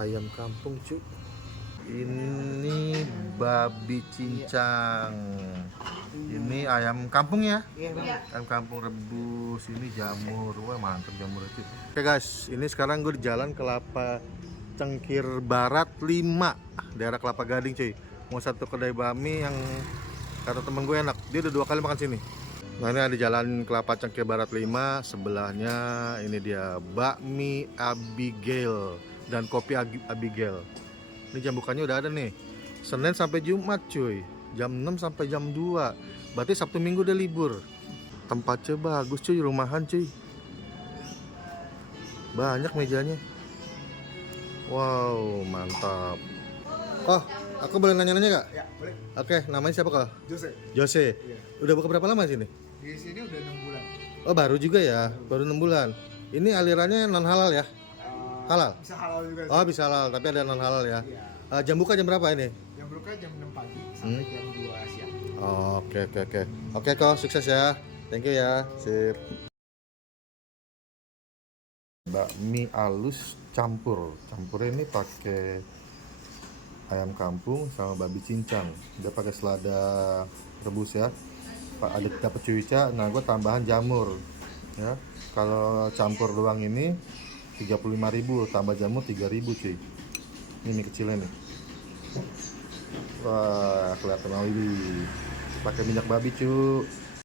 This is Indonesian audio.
Ayam kampung cuy. Ini babi cincang. Ini ayam kampung ya? Iya. Ayam kampung rebus. Ini jamur. Wah mantep jamur cuy. Oke guys, ini sekarang gue di jalan Kelapa Cengkir Barat 5, daerah Kelapa Gading cuy. Mau satu kedai bami yang kata temen gue enak. Dia udah 2 kali makan sini. Nah ini ada jalan Kelapa Cengkir Barat 5. Sebelahnya ini dia bakmi Abigail dan kopi Abigail. Ini jam bukanya udah ada nih, Senin sampai Jumat cuy, jam 6 sampai jam 2. Berarti Sabtu Minggu udah libur. Tempatnya bagus cuy, rumahan cuy. Banyak mejanya. Wow mantap. Oh aku boleh nanya-nanya gak? Ya, boleh. Oke, namanya siapa kak? Jose. Jose. Iya. Udah buka berapa lama sini? Di sini udah 6 bulan. Oh baru juga ya, baru 6 bulan. Ini alirannya non halal ya? Halal? Bisa halal juga sih. Oh bisa halal, tapi ada non halal ya. Iya. Jam buka jam berapa ini? Yang buka jam 6 pagi sampai jam 2 siang. Oke. Oke kok, sukses ya. Thank you ya. Sip. Bakmi alus campur. Campurnya ini pakai ayam kampung sama babi cincang. Dia pakai selada rebus ya. Pak ada dapat cuica, nah gue tambahan jamur. Ya. Kalau campur doang ini 35.000, tambah jamur 3.000 cuy. Ini kecilnya nih. Wah, kelihatan ini. Pakai minyak babi, cu.